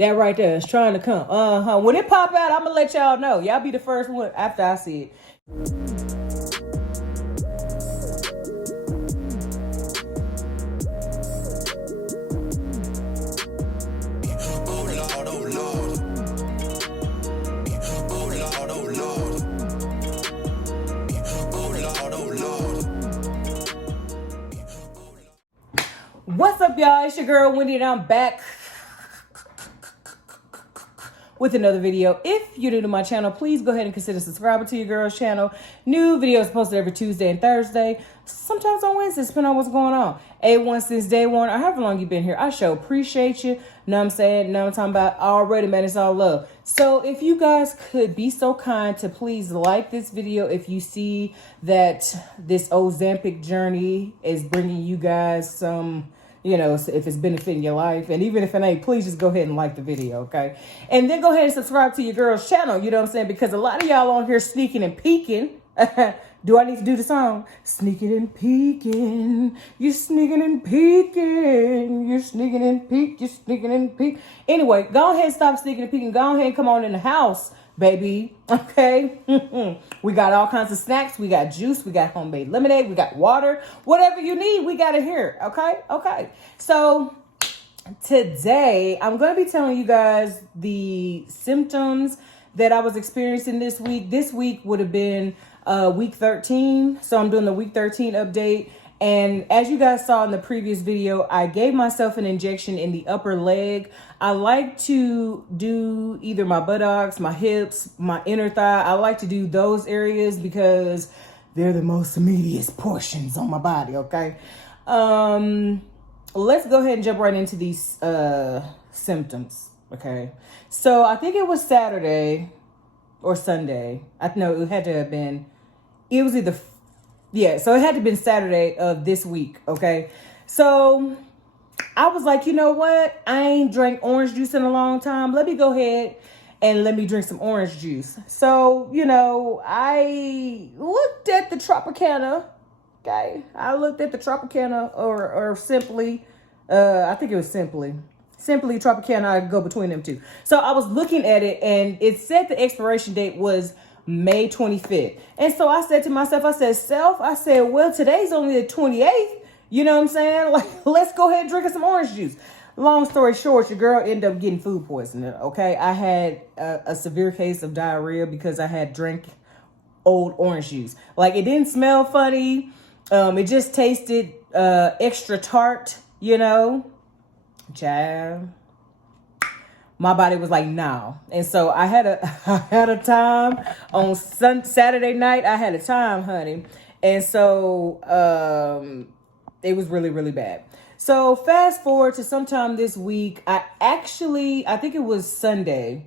That right there is trying to come. When it pop out, I'm gonna let y'all know. Y'all be the first one after I see it. What's up, y'all? It's your girl Wendy, and I'm back with another video. If you're new to my channel, please go ahead and consider subscribing to your girl's channel. New videos posted every Tuesday and Thursday, sometimes on Wednesdays, depending on what's going on. A1 since day one, or however long you've been here. I sure appreciate you. Know what I'm saying? Know what I'm talking about? Already, man, it's all love. So if you guys could be so kind to please like this video if you see that this Ozempic journey is bringing you guys some, you know, if it's benefiting your life. And even if it ain't, please just go ahead and like the video, okay? And then go ahead and subscribe to your girl's channel, you know what I'm saying? Because a lot of y'all on here sneaking and peeking. Do I need to do the song? Sneaking and peeking. You're sneaking and peeking. You're sneaking and peek. You're sneaking and peek. Anyway, go ahead and stop sneaking and peeking. Go ahead and come on in the house, baby. Okay? We got all kinds of snacks. We got juice. We got homemade lemonade. We got water. Whatever you need, we got it here. Okay? Okay. So today, I'm going to be telling you guys the symptoms that I was experiencing this week. This week would have been week 13. So I'm doing the week 13 update. And as you guys saw in the previous video, I gave myself an injection in the upper leg. I like to do either my buttocks, my hips, my inner thigh. I like to do those areas because they're the most immediate portions on my body, okay? Let's go ahead and jump right into these symptoms, okay? So I think it was Saturday or Sunday. I know it had to have been, it was either, yeah, so it had to have been Saturday of this week, okay? So I was like, you know what? I ain't drank orange juice in a long time. Let me go ahead and let me drink some orange juice. So, you know, I looked at the Tropicana, okay? I looked at the Tropicana or Simply, I think it was Simply Tropicana. I go between them two. So I was looking at it and it said the expiration date was May 25th. And so I said to myself, I said, well, today's only the 28th. You know what I'm saying? Like, let's go ahead and drink some orange juice. Long story short, your girl ended up getting food poisoning. Okay. I had a severe case of diarrhea because I had drank old orange juice. Like, it didn't smell funny. It just tasted extra tart, you know. Child, my body was like, no. And so I had a time on Saturday night. I had a time, honey. And so it was really, really bad. So fast forward to sometime this week. I think it was Sunday.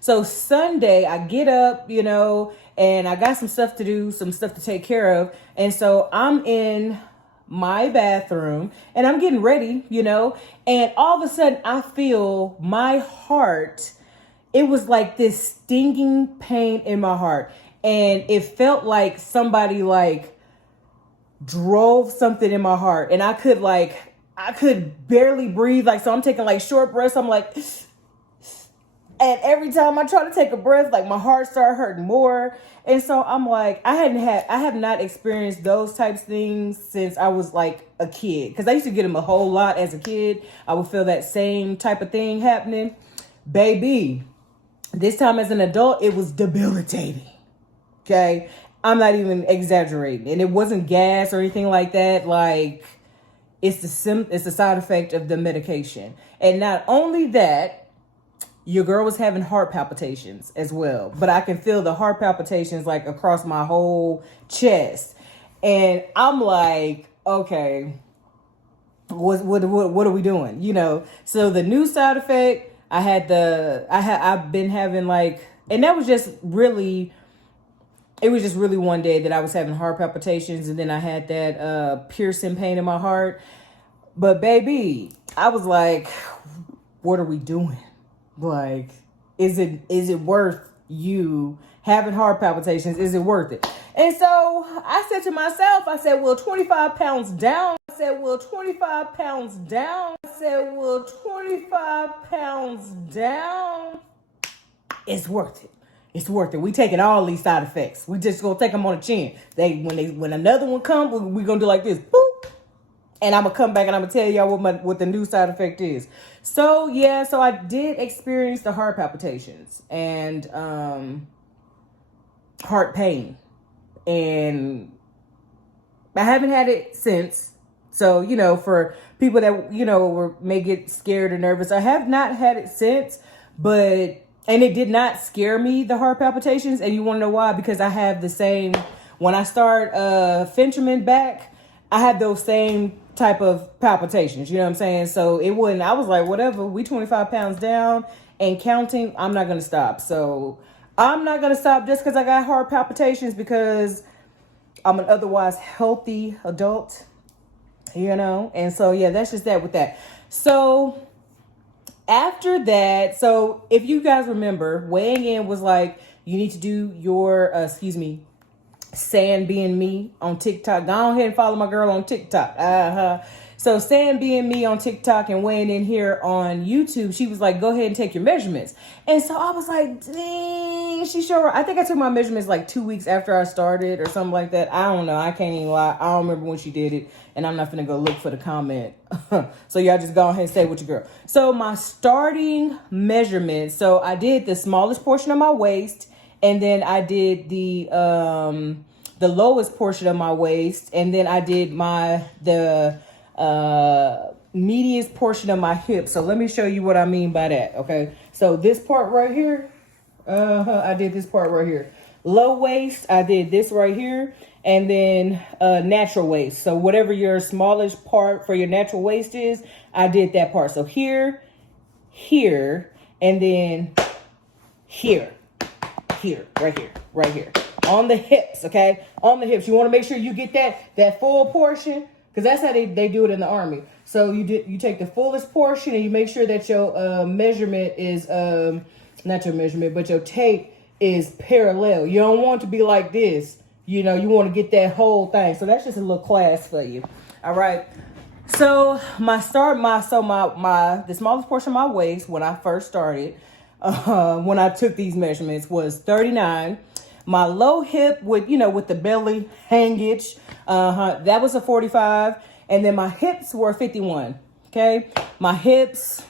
So Sunday, I get up, you know, and I got some stuff to do, some stuff to take care of. And so I'm in my bathroom and I'm getting ready, you know, and all of a sudden I feel my heart. It was like this stinging pain in my heart. And it felt like somebody like drove something in my heart, and I could barely breathe. Like, so I'm taking like short breaths. I'm like, and every time I try to take a breath, like my heart started hurting more. And so I'm like, I have not experienced those types of things since I was like a kid. Cause I used to get them a whole lot as a kid. I would feel that same type of thing happening. Baby, this time as an adult, it was debilitating. Okay. I'm not even exaggerating. And it wasn't gas or anything like that. Like, it's the side effect of the medication. And not only that, your girl was having heart palpitations as well. But I can feel the heart palpitations like across my whole chest. And I'm like, okay, what are we doing? You know, so the new side effect, I've been having like, and that was just really, it was just really one day that I was having heart palpitations. And then I had that piercing pain in my heart. But baby, I was like, what are we doing? Like, is it worth you having heart palpitations? Is it worth it? And so I said to myself, I said, well, 25 pounds down. I said, well, 25 pounds down. I said, well, 25 pounds down, it's worth it. It's worth it. We taking all these side effects. We just gonna take them on the chin. When another one comes, we gonna do like this, boop, and I'm gonna come back and I'm gonna tell y'all what the new side effect is. So yeah, so I did experience the heart palpitations and heart pain, and I haven't had it since. So, for people that, may get scared or nervous, I have not had it since, and it did not scare me, the heart palpitations. And you want to know why? Because I have the same, when I start Fentanyl back, I had those same type of palpitations, you know what I'm saying? So I was like, whatever, we 25 pounds down and counting, I'm not going to stop. So I'm not going to stop just because I got heart palpitations, because I'm an otherwise healthy adult, and so, yeah, that's just that with that. So after that, so if you guys remember, weighing in was like, you need to do your, Sand Being Me on TikTok. Go ahead and follow my girl on TikTok. So Sand Being Me on TikTok and weighing in here on YouTube, she was like, go ahead and take your measurements. And so I was like, dang, she sure. I think I took my measurements like 2 weeks after I started or something like that. I don't know. I can't even lie. I don't remember when she did it. And I'm not going to go look for the comment. So y'all just go ahead and stay with your girl. So my starting measurements. So I did the smallest portion of my waist. And then I did the lowest portion of my waist. And then I did the medius portion of my hip. So let me show you what I mean by that. Okay. So this part right here, I did this part right here. Low waist, I did this right here. And then natural waist. So whatever your smallest part for your natural waist is, I did that part. So here, and then here, right here. On the hips, okay? On the hips. You want to make sure you get that full portion, because that's how they do it in the Army. So you take the fullest portion and you make sure that your measurement is, not your measurement, but your tape is parallel. You don't want it to be like this. You want to get that whole thing. So that's just a little class for you. All right. So the smallest portion of my waist when I first started, when I took these measurements, was 39. My low hip with the belly hangage, that was a 45. And then my hips were 51. Okay. My hips,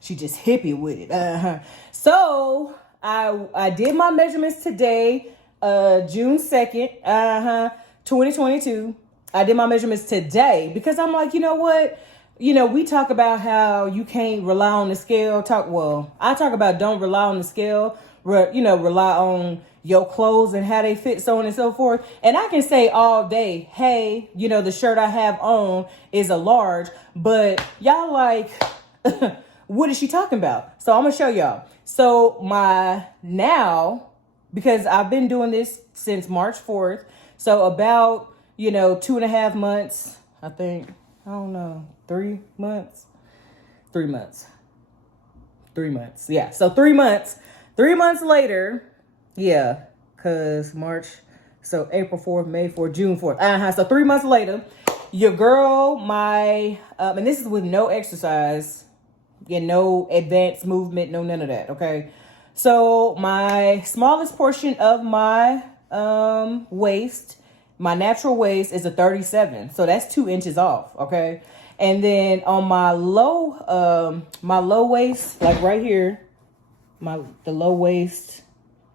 she just hippie with it. So I did my measurements today, June 2nd, 2022. I did my measurements today because I'm like, you know what? We talk about how you can't rely on the scale. I talk about don't rely on the scale, rely on your clothes and how they fit, so on and so forth. And I can say all day, hey, the shirt I have on is a large, but y'all like, what is she talking about? So I'm going to show y'all. So because I've been doing this since March 4th. So about, 2.5 months, I think, I don't know, 3 months. Yeah. So 3 months later. Yeah. Cause March. So April 4th, May 4th, June 4th. So 3 months later, your girl, and this is with no exercise, no advanced movement, no none of that. Okay. So my smallest portion of my waist, my natural waist, is a 37. So that's 2 inches off. Okay. And then on my low waist, like right here, the low waist,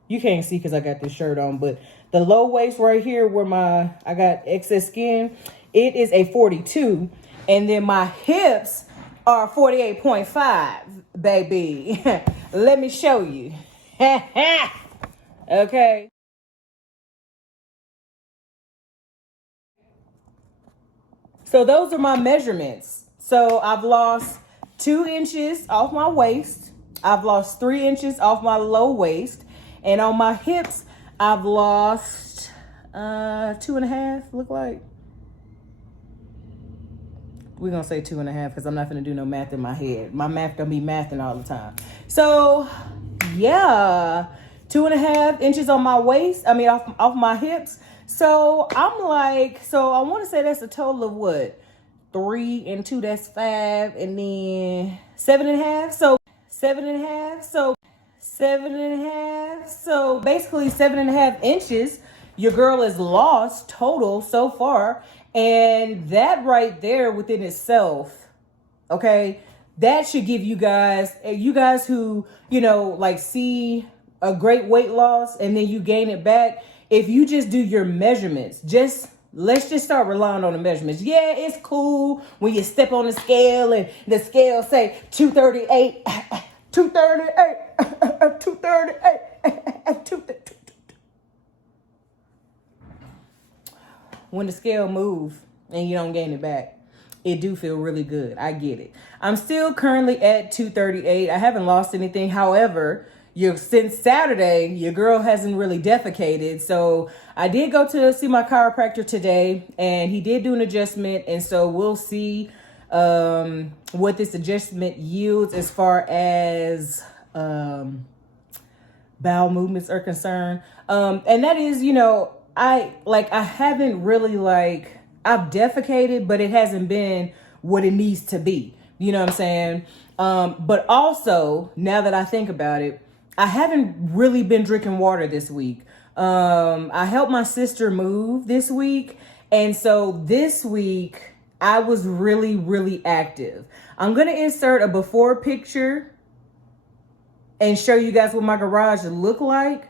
you can't see because I got this shirt on, but the low waist right here where I got excess skin, it is a 42. And then my hips are 48.5, baby. Let me show you. Okay. So those are my measurements. So I've lost 2 inches off my waist. I've lost 3 inches off my low waist. And on my hips, I've lost 2.5, look like. We're going to say 2.5 because I'm not going to do no math in my head. My math don't be mathing all the time. So, yeah, 2.5 inches on my waist. Off my hips. So I'm like, I want to say that's a total of what? 3 and 2, that's 5, and then 7.5. So 7.5. So 7.5. So basically 7.5 inches your girl has lost total so far. And that right there within itself, okay, that should give you guys who, like see a great weight loss and then you gain it back. If you just do your measurements, let's just start relying on the measurements. Yeah, it's cool when you step on the scale and the scale say 238, 238, 238, when the scale move and you don't gain it back, it do feel really good. I get it. I'm still currently at 238. I haven't lost anything. However, since Saturday, your girl hasn't really defecated. So I did go to see my chiropractor today and he did do an adjustment. And so we'll see what this adjustment yields as far as bowel movements are concerned. And that is, I haven't really I've defecated, but it hasn't been what it needs to be. You know what I'm saying? But also, now that I think about it, I haven't really been drinking water this week. I helped my sister move this week. And so this week I was really, really active. I'm going to insert a before picture and show you guys what my garage looked like.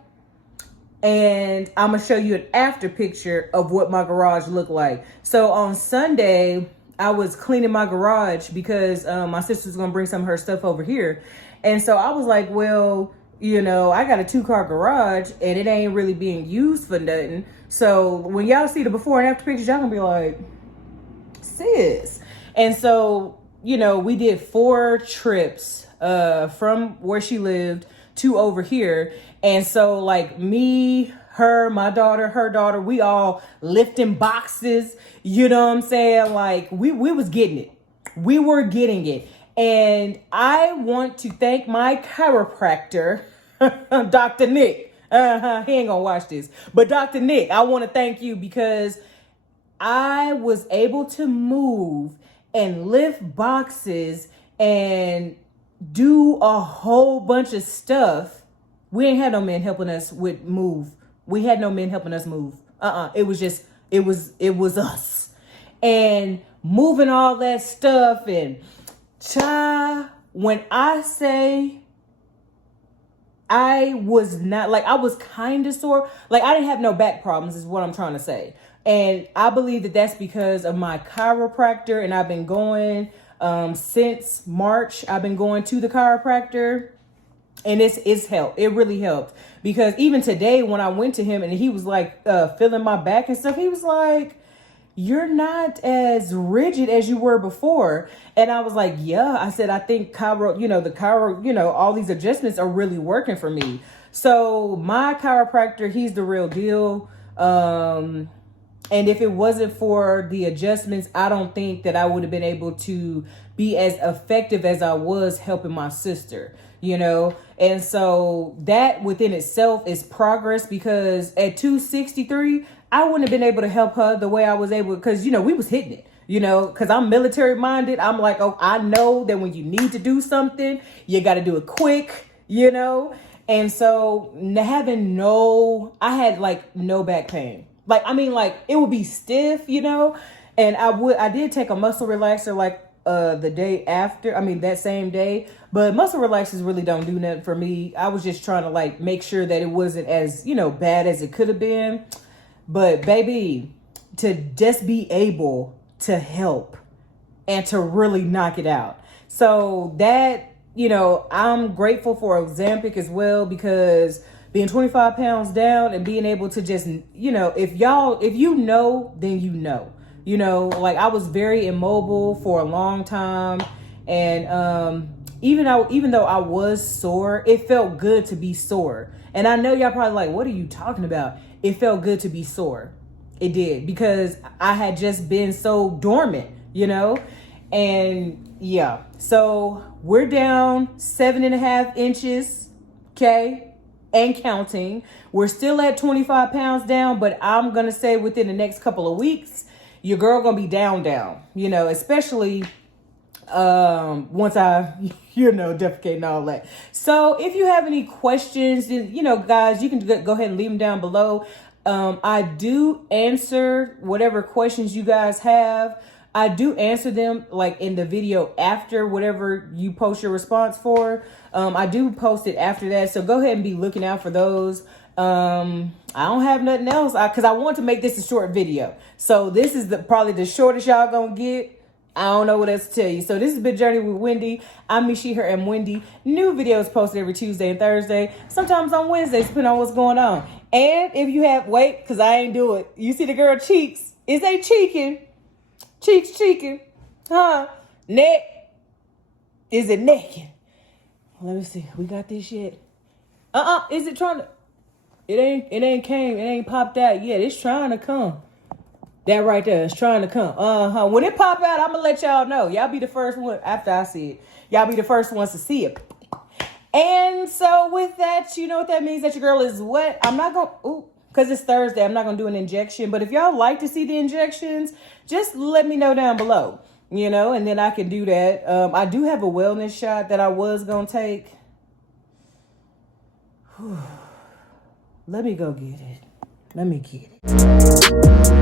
And I'm going to show you an after picture of what my garage looked like. So on Sunday, I was cleaning my garage because my sister's going to bring some of her stuff over here. And so I was like, well, I got a 2-car garage and it ain't really being used for nothing. So when y'all see the before and after pictures, y'all going to be like, sis. And so, we did 4 trips from where she lived to over here. And so me, her, my daughter, her daughter, we all lifting boxes, you know what I'm saying? We was getting it. We were getting it. And I want to thank my chiropractor, Dr. Nick. He ain't gonna watch this. But Dr. Nick, I want to thank you because I was able to move and lift boxes and do a whole bunch of stuff. We ain't had no men helping us with move. We had no men helping us move. It was us. And moving all that stuff and when I say I was not I was kind of sore. I didn't have no back problems is what I'm trying to say. And I believe that that's because of my chiropractor. And I've been going since March. I've been going to the chiropractor. And it's helped. It really helped. Because even today when I went to him and he was feeling my back and stuff, he was like, you're not as rigid as you were before. And I was like, yeah. I said, I think all these adjustments are really working for me. So my chiropractor, he's the real deal. And if it wasn't for the adjustments, I don't think that I would have been able to be as effective as I was helping my sister, And so that within itself is progress because at 263, I wouldn't have been able to help her the way I was able because, we was hitting it, because I'm military minded. I'm like, oh, I know that when you need to do something, you got to do it quick, And so I had no back pain. It would be stiff, and I did take a muscle relaxer the day after, that same day, but muscle relaxers really don't do nothing for me. I was just trying to make sure that it wasn't as, bad as it could have been. But baby, to just be able to help and to really knock it out. So that, I'm grateful for Ozempic as well, because being 25 pounds down and being able to just, if you know, then I was very immobile for a long time. And even though I was sore, it felt good to be sore. And I know y'all probably what are you talking about? It felt good to be sore. It did, because I had just been so dormant, and yeah. So we're down 7.5 inches. Okay. And counting. We're still at 25 pounds down, but I'm going to say within the next couple of weeks, your girl gonna be down, you know, especially once I, you know, defecate and all that. So if you have any questions, you know, guys, you can go ahead and leave them down below. I do answer whatever questions you guys have. I do answer them like in the video after whatever you post your response for. I do post it after that. So go ahead and be looking out for those. I don't have nothing else because I want to make this a short video. So this is probably the shortest y'all gonna get. I don't know what else to tell you. So this has been Journey with Wendy. I'm me, she, her, and Wendy. New videos posted every Tuesday and Thursday. Sometimes on Wednesdays, depending on what's going on. And if you have, wait, because I ain't do it. You see the girl cheeks. Is they cheeking? Cheeks cheeking. Huh? Neck. Is it necking? Let me see. We got this shit. Is it trying to? It ain't came. It ain't popped out yet. It's trying to come. That right there is trying to come. When it pop out, I'm gonna let y'all know. Y'all be the first one after I see it. Y'all be the first ones to see it. And so with that, you know what that means, that your girl is what? I'm not gonna, because it's Thursday, I'm not gonna do an injection. But if y'all like to see the injections, just let me know down below, you know, and then I can do that. I do have a wellness shot that I was gonna take. Let me go get it. Let me get it.